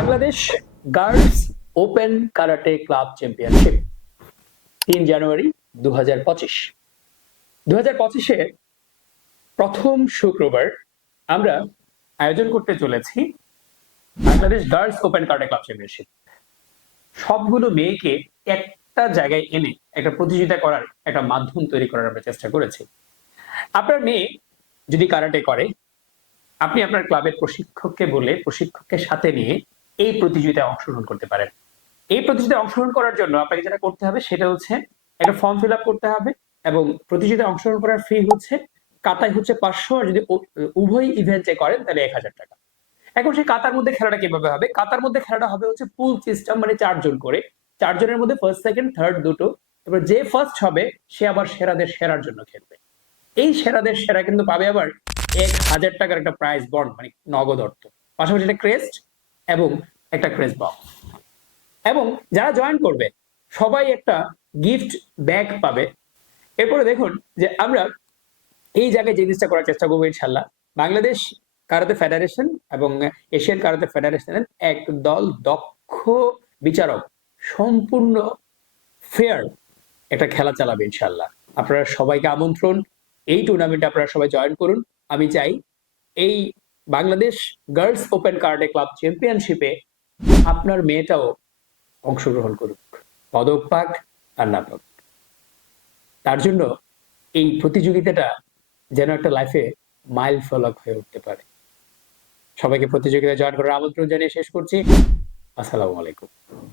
Bangladesh girls open karate club championship তিন জানুয়ারি দু হাজার পঁচিশ। দু হাজার পঁচিশে প্রথম শুক্রবার আমরা আয়োজন করতে চলেছি Bangladesh girls open karate club championship. সবগুলো মেয়েকে একটা জায়গায় এনে একটা প্রতিযোগিতা করার একটা মাধ্যম তৈরি করার আমরা চেষ্টা করেছি। আপনার মেয়ে যদি কারাটে করে, আপনি আপনার ক্লাবের প্রশিক্ষককে বলে প্রশিক্ষককে সাথে নিয়ে এই প্রতিযোগিতায় অংশগ্রহণ করতে পারেন। এই প্রতিযোগিতায় অংশগ্রহণ করার জন্য আপনাকে যেটা করতে হবে সেটা হচ্ছে একটা ফর্ম ফিল আপ করতে হবে এবং প্রতিযোগিতায় অংশগ্রহণ করার ফি হচ্ছে, কাতায় হচ্ছে পাঁচশো আর যদি উভয় ইভেন্টে করেন তাহলে এক হাজার টাকা। এখন সেই কাতার মধ্যে খেলাটা কীভাবে হবে? কাতার মধ্যে খেলাটা হবে হচ্ছে পুল সিস্টেম মানে চারজন করে। চারজনের মধ্যে ফার্স্ট সেকেন্ড থার্ড দুটো। এবার যে ফার্স্ট হবে, সে আবার সেরাদের সেরার জন্য খেলবে। এই সেরাদের সেরা কিন্তু পাবে আবার এক হাজার টাকার একটা প্রাইজ বন্ড মানে নগদ অর্থ। পাশাপাশি একটা ক্রেস্ট এবং একটা ক্রেস্ট বক্স এবং যারা জয়েন করবে, সবাই একটা গিফট ব্যাগ পাবে। এরপরে দেখুন যে আমরা এই জায়গায় যে জিনিসটা করার চেষ্টা করব ইনশাল্লাহ, বাংলাদেশ কারাতে ফেডারেশন এবং এশিয়ান কারাতে ফেডারেশনের এক দল দক্ষ বিচারক, সম্পূর্ণ ফেয়ার একটা খেলা চালাবে ইনশাল্লাহ। আপনারা সবাইকে আমন্ত্রণ, এই টুর্নামেন্টে আপনারা সবাই জয়েন করুন। আমি চাই এই Bangladesh girls open karate club চ্যাম্পিয়নশিপে আপনার মেয়েটাও অংশগ্রহণ করুক পদক পাক আর না পাক তার জন্য এই প্রতিযোগিতাটা যেন একটা লাইফে মাইল ফলক হয়ে উঠতে পারে। সবাইকে প্রতিযোগিতায় জয়েন করার আমন্ত্রণ জানিয়ে শেষ করছি। আসসালামু আলাইকুম।